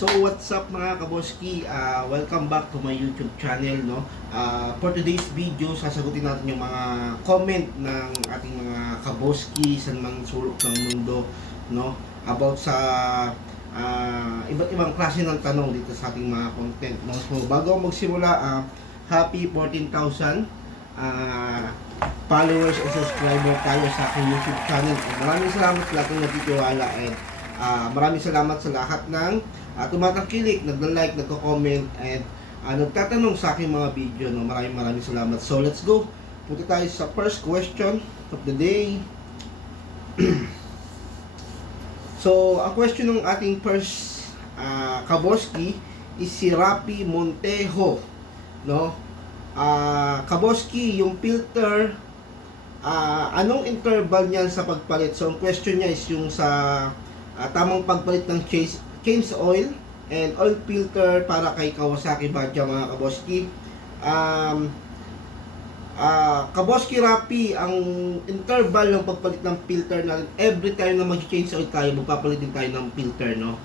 So what's up mga kaboski, welcome back to my YouTube channel, no. For today's video, sasagutin natin yung mga comment ng ating mga kaboski sa mang sulok ng mundo, no, about sa iba't ibang klase ng tanong dito sa ating mga content, no. So bago ako magsimula, happy 14,000 followers and subscriber tayo sa aking YouTube channel. Maraming salamat sa lahat ng nagtitiwala, and maraming salamat sa lahat ng tumatangkilik, nagla-like, nagko-comment, and nagtatanong sa aking mga video, no. Maraming salamat. So let's go. Punta tayo sa first question of the day. So ang question ng ating first kaboski is si Rapi Montejo, no. Kaboski, yung filter, anong interval niyan sa pagpalit? So ang question niya is yung sa tamang pagpalit ng change oil and oil filter para kay Kawasaki Badja, mga kaboski. Kaboski Rapi, ang interval ng pagpalit ng filter natin, every time na mag-change oil tayo, magpapalit din tayo ng filter, no.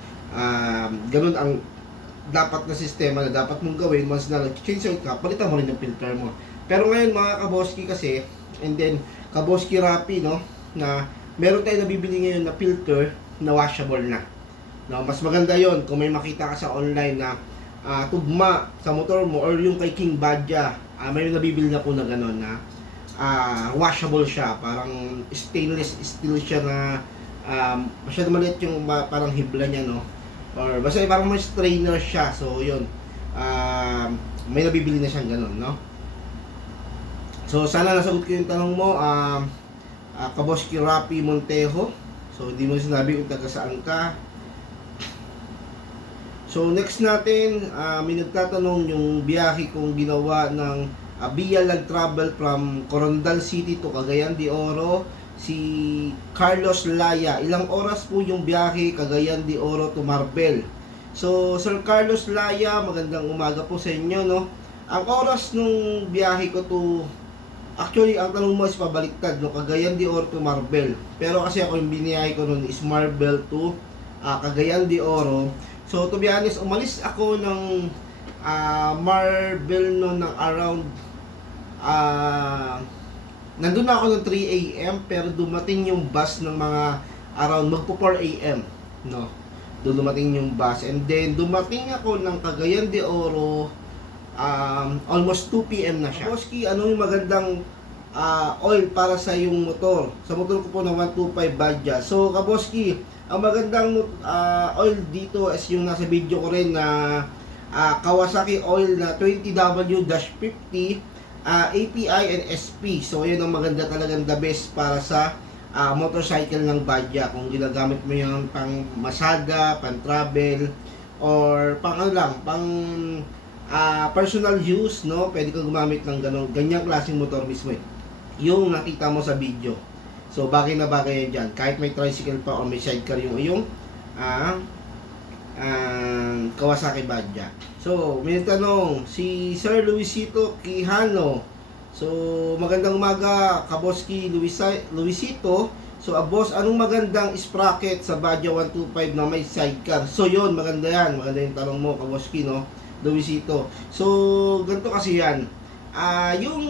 Ganun ang dapat na sistema na dapat mong gawin. Once na nag-change oil ka, palitan mo rin ng filter mo. Pero ngayon mga kaboski kasi, and then Kaboski Rapi, no, na meron tayo nabibili ngayon na filter na washable na, no. Mas maganda yon kung may makita ka sa online na tugma sa motor mo, or yung kay King Badja, may nabibili na po na gano'n na washable siya, parang stainless steel siya na masyado maliit yung parang hibla niya, no, or basta parang may strainer siya. So yun, may nabibili na siyang gano'n, no. So sana nasagot ko yung tanong mo, Kaboski Rapi Montejo. So hindi mo sinabi kung taga saan ka. So next natin, may nagtatanong yung biyahe kong ginawa ng via land travel from Corondal City to Cagayan de Oro, si Carlos Laya. Ilang oras po yung biyahe Cagayan de Oro to Marbel? So Sir Carlos Laya, magandang umaga po sa inyo, no. Ang oras nung biyahe ko to, actually ang tanong mo is pabaliktad, no, Cagayan de Oro to Marbel. Pero kasi ako yung biniyahe ko nun is Marbel to Cagayan de Oro. So to be honest, umalis ako ng Marbel noon ng around nandun na ako ng 3 AM, pero dumating yung bus ng mga around magpo 4 AM, no. Doon dumating yung bus, and then dumating ako ng Cagayan de Oro almost 2 PM na siya. Kaboski, ano yung magandang oil para sa yung motor? Sa motor ko po na 125 Badja. So Kaboski, ang magandang oil dito is yung nasa video ko rin na Kawasaki oil na 20W-50 API and SP. So yun ang maganda, talagang the best para sa motorcycle ng Badja. Kung ginagamit mo yung pang masada, pang travel, or pang ano lang, pang personal use, no, pwede kang gumamit ng ganyang klaseng motor mismo, yung nakita mo sa video. So bagay na bagay yan dyan, kahit may tricycle pa o may sidecar yung Kawasaki Badja. So may tanong si Sir Luisito Quijano. So magandang umaga Kaboski Luisito. So boss, anong magandang sprocket sa Badja 125 na may sidecar? So yun, maganda yan, maganda yung tanong mo Kaboski, no, Luisito. So ganito kasi yan, yung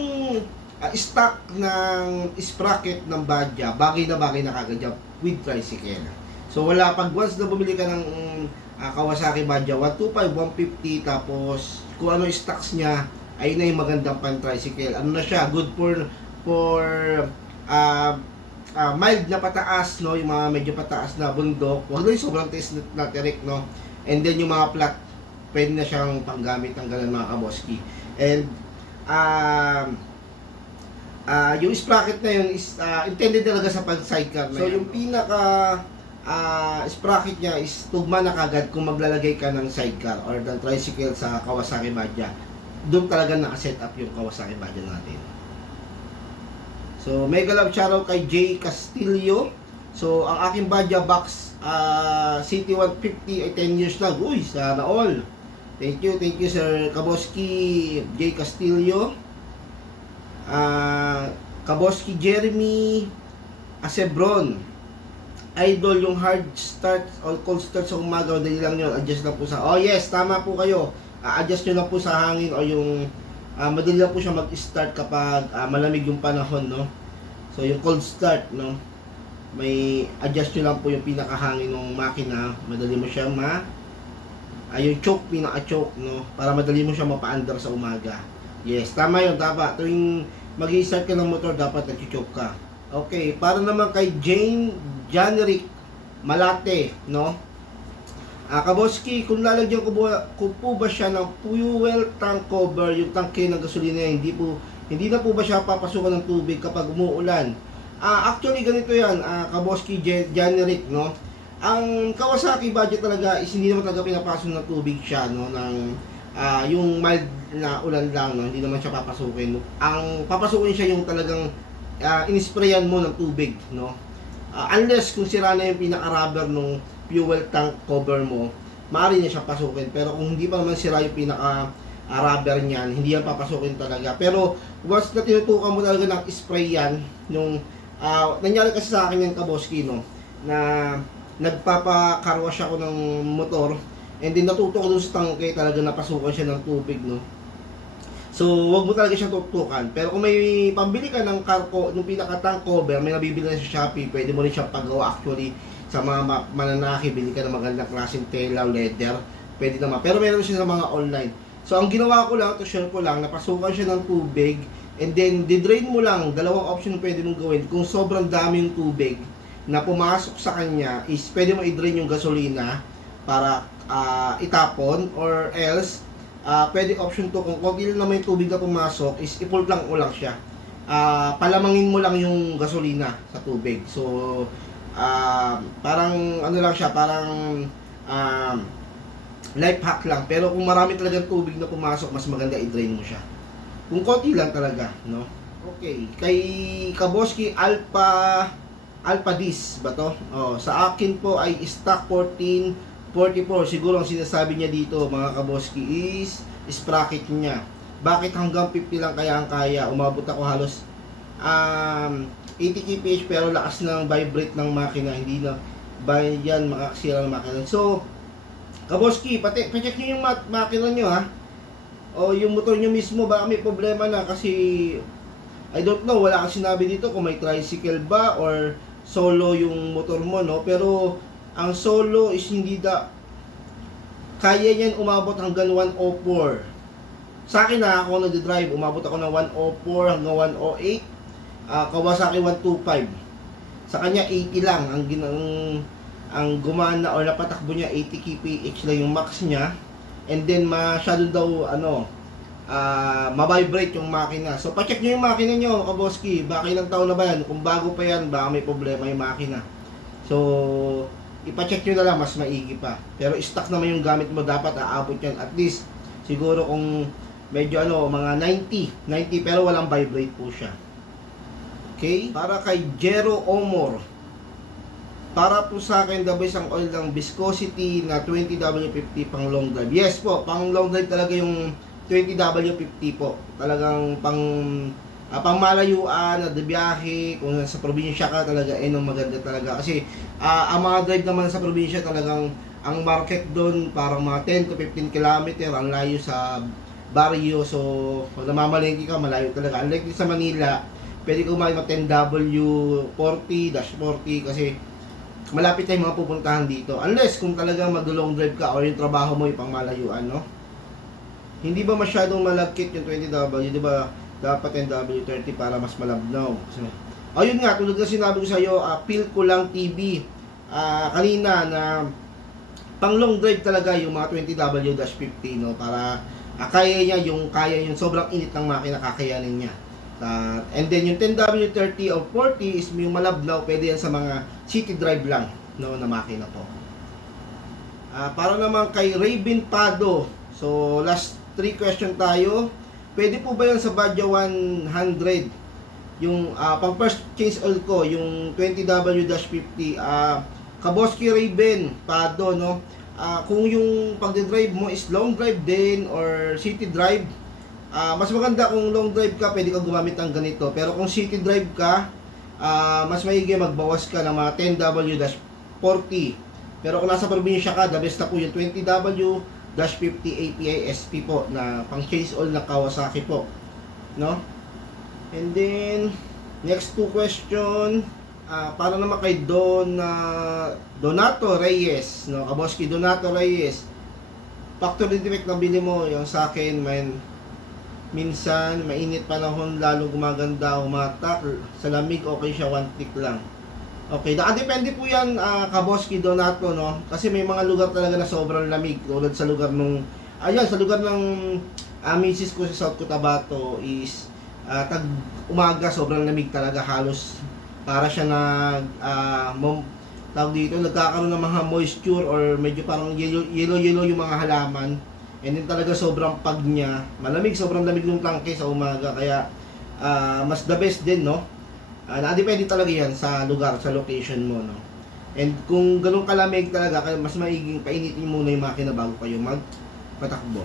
stock ng sprocket ng Badja, bagay na kagad dyan with tricycle. So wala, pag once na bumili ka ng Kawasaki Badja 125, 150, tapos kung ano yung stocks niya, ayun na yung magandang pan tricycle. Ano na siya, good for mild na pataas, no, yung mga medyo pataas na bundok, wag na yung sobrang tiis na tirik, no, and then yung mga flat, pwede na siyang panggamit ng ganun mga kaboski. And yung sprocket na yun is intended talaga sa pag sidecar na. So yung pinaka sprocket niya is tugma na kagad kung maglalagay ka ng sidecar or ng tricycle sa Kawasaki Badja. Doon talaga naka-set up yung Kawasaki Badja natin. So mega love shoutout kay Jay Castillo. So ang aking Badja box City 150 ay 10 years na. Uy, sana all. Thank you Sir Kaboski Jay Castillo. Kaboski Jeremy Asebron. idol, yung hard start o cold start sa umaga, madali lang yun, adjust lang po sa, oh yes, tama po kayo, adjust nyo lang po sa hangin o yung, madali lang po siya mag-start kapag malamig yung panahon, no? So yung cold start, no, may adjust nyo lang po yung pinakahangin ng makina, madali mo siya yung choke, pinaka-choke, no, para madali mo siya mapaandar sa umaga. Yes, tama yun, tama. Tuwing mag-i-start ka ng motor, dapat nag-choke ka. Okay, para naman kay Janeric Malate, no? Kaboski, kung lalagyan ko po ba siya ng fuel tank cover, yung tangke ng gasolina, hindi na po ba siya papasukan ng tubig kapag umuulan? Actually, ganito yan, Kaboski Janeric, no? Ang Kawasaki budget talaga is hindi naman talaga pinapasok ng tubig siya, no? Yung mild na ulan lang, no? Hindi naman siya papasukin. Ang papasukin siya yung talagang inisprayan mo ng tubig, no? Unless kung sira na yung pinaka-rubber nung fuel tank cover mo, maaari niya siya pasukin. Pero kung hindi pa naman sira yung pinaka-rubber niyan, hindi yan papasukin talaga. Pero once na tinutukan mo talaga ng spray yan, yung nangyari kasi sa akin yung Kaboski, no, na nagpapa-carwash ako ng motor, and then natuto ko dun sa tangke, talaga napasukan siya ng tubig, no. So, wag mo talaga siyang tutukan. Pero kung may pambili ka ng nung pinaka-tank cover, may nabibili na sa Shopee, pwede mo rin siyang paggawa actually sa mga mananaki, bili ka ng magandang klaseng tela, leather, pwede naman. Pero meron siya sa mga online. So, ang ginawa ko lang, to share ko lang, napasukan siya ng tubig, and then, di-drain mo lang, dalawang option pwede mong gawin. Kung sobrang dami yung tubig na pumasok sa kanya, is pwede mo i-drain yung gasolina para itapon, or else, pwede option to, kung konti lang naman yung tubig na pumasok, is i-pull lang mo lang siya. Palamangin mo lang yung gasolina sa tubig. So, parang ano lang siya, parang life hack lang. Pero kung marami talagang tubig na pumasok, mas maganda i-drain mo siya. Kung konti lang talaga, no? Okay, kay Kaboski Alpha Dis ba to? Sa akin po ay stock 1444. Siguro ang sinasabi niya dito, mga Kaboski, is sprocket niya. Bakit hanggang 50 lang kaya ang kaya? Umabot ako halos 80 kph, pero lakas ng vibrate ng makina, hindi na ba yan makakasira ng makina. So, Kaboski, pacheck nyo yung makina nyo, ha? O yung motor nyo mismo, baka may problema na, kasi I don't know, wala kang sinabi dito kung may tricycle ba or solo yung motor mo, no? Pero ang solo is hindi kaya niyan umabot hanggang 104. Sa akin, ako nag-drive, umabot ako ng 104 hanggang 108. Kawasaki 125. Sa kanya 80 lang ang gumana or napatakbo niya, 80 kph lang yung max niya. And then masyado daw ma-vibrate yung makina. So pa-check niyo yung makina niyo, Kaboski. Baka ilang taon na ba yan? Kung bago pa yan, baka may problema yung makina. So ipa-check niyo na lang, mas maigi pa. Pero stock naman yung gamit mo, dapat aabot yan at least siguro kung medyo mga 90 pero walang vibrate po siya. Okay? Para kay Jero Omor, para po sa akin, the best ang oil ng viscosity na 20W50 pang long drive. Yes po, pang long drive talaga yung 20W50 po. Talagang pang malayuan na biyahe, kung sa probinsya ka talaga, maganda talaga. Kasi ang mga drive naman sa probinsya talagang, ang market doon parang mga 10 to 15 kilometer, ang layo sa baryo. So, kung namamalengke ka, malayo talaga. Unlike sa Manila, pwede ko mga 10W40-40 kasi malapit tayong mga pupuntahan dito. Unless kung talagang mag-long drive ka or yung trabaho mo yung pangmalayuan, no? Hindi ba masyadong malagkit yung 20W? Di ba dapat 10W30 para mas malabnaw? Ayun nga, tulad na sinabi ko sa iyo, feel ko lang TV kanina na pang long drive talaga yung mga 20W-50, no? Para kaya yung sobrang init ng makina, kakayanin niya. And then yung 10W30 o 40 is yung malabnaw, pwede yan sa mga city drive lang, no, na makina po. Para naman kay Raven Pado, so last 3 question tayo. Pwede po ba yan sa Badja 100? Yung pang first change oil ko, yung 20W-50, Kaboski Raven Pado, no? Kung yung pagde-drive mo is long drive din or city drive, mas maganda kung long drive ka, pwede ka gumamit ng ganito. Pero kung city drive ka, mas maigi magbawas ka ng mga 40. Pero kung nasa probinsya ka, the best na po yung 20W-50 API SP po na pang chase all na Kawasaki po, no? And then next 2 question, para naman kay Donato Reyes, no? Kaboski Donato Reyes. Factory defect na bili mo, yung sa akin, minsan mainit panahon lalo gumaganda, humatak sa lamig, okay siya, 1 tick lang. Okay, nakadepende po yan, Kaboski Donato, no? Kasi may mga lugar talaga na sobrang lamig, tulad sa lugar nung sa lugar ng misis ko sa South Cotabato is tag umaga sobrang lamig talaga, halos para siya tawag dito, nagkakaroon ng mga moisture or medyo parang yellow yung mga halaman. And then talaga sobrang pag niya, malamig, sobrang lamig ng tangke sa umaga, kaya mas the best din, no? Nakadepende talaga yan sa lugar, sa location mo, no? And kung ganun kalamig talaga, kaya mas maiging painitin muna yung makina bago kayo magpatakbo.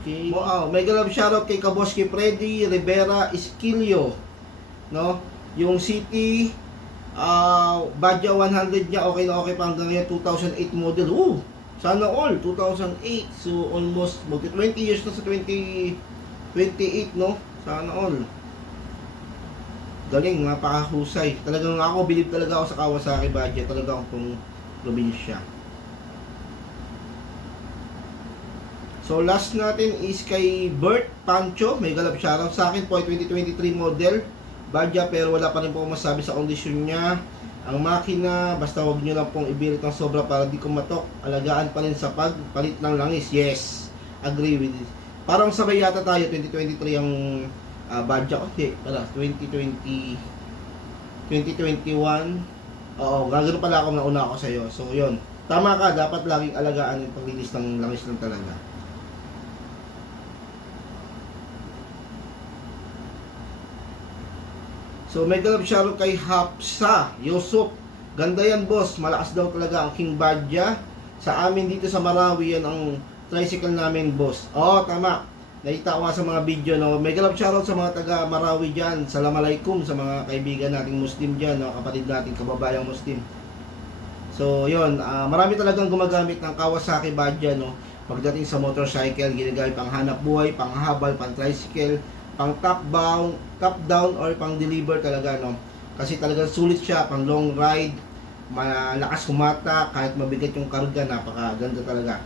Okay. May galab shoutout kay Kaboski Freddy Rivera Esquilio, no? Yung City Badja 100 niya, okay na okay pa hanggang ngayon, 2008 model. Sana all, 2008. So almost 20 years na sa 2028, no? Sana all. Galing, napakahusay. Talagang ako, believe talaga ako sa Kawasaki Badja. Talaga ako pong probinsya. So last natin is kay Bert Pancho. May galap shoutout sa akin po ay 2023 model Badja, pero wala pa rin po masabi sa kondisyon niya. Ang makina, basta huwag nyo lang pong ibirit ng sobra para di kumatok. Alagaan pa rin sa pagpalit ng langis. Yes, agree with it. Parang sabay yata tayo, 2023 ang Badja ko. Okay, pala, 2021. Oo, gagano pala ako, nauna ako sa'yo. So yun, tama ka, dapat laging alagaan yung paglinis ng langis lang talaga. So may galap shoutout kay Hapsa Yusuf. Ganda yan, boss. Malakas daw talaga ang King Badja. Sa amin dito sa Marawi, yan ang tricycle namin, boss. Tama. Nakita ko nga sa mga video, no. May galap shoutout sa mga taga Marawi dyan. Assalamualaikum sa mga kaibigan nating Muslim dyan, no? Kapatid nating kababayang Muslim. So yun, marami talagang gumagamit ng Kawasaki Badja, no. Pagdating sa motorcycle, ginagamit pang hanap buhay, pang habal, pang tricycle, pang top down or pang deliver talaga, no. Kasi talagang sulit siya pang long ride, malakas humata kahit mabigat yung karga, napakaganda talaga.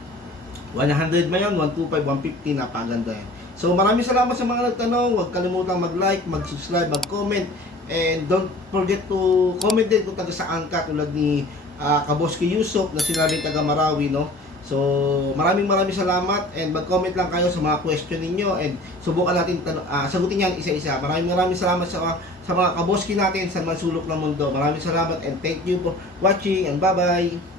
100 man yan, 125, 150, napakaganda yan. So maraming salamat sa mga nagtanong. Huwag kalimutang mag-like, mag-subscribe, mag-comment, and don't forget to comment din kung taga saan ka, tulad ni Kaboski Yusuf na sinabing taga Marawi, no. So, maraming salamat, and mag-comment lang kayo sa mga question ninyo, and subukan natin sagutin yan isa-isa. Maraming salamat sa mga kaboski natin sa mga sulok ng mundo. Maraming salamat, and thank you for watching, and bye-bye!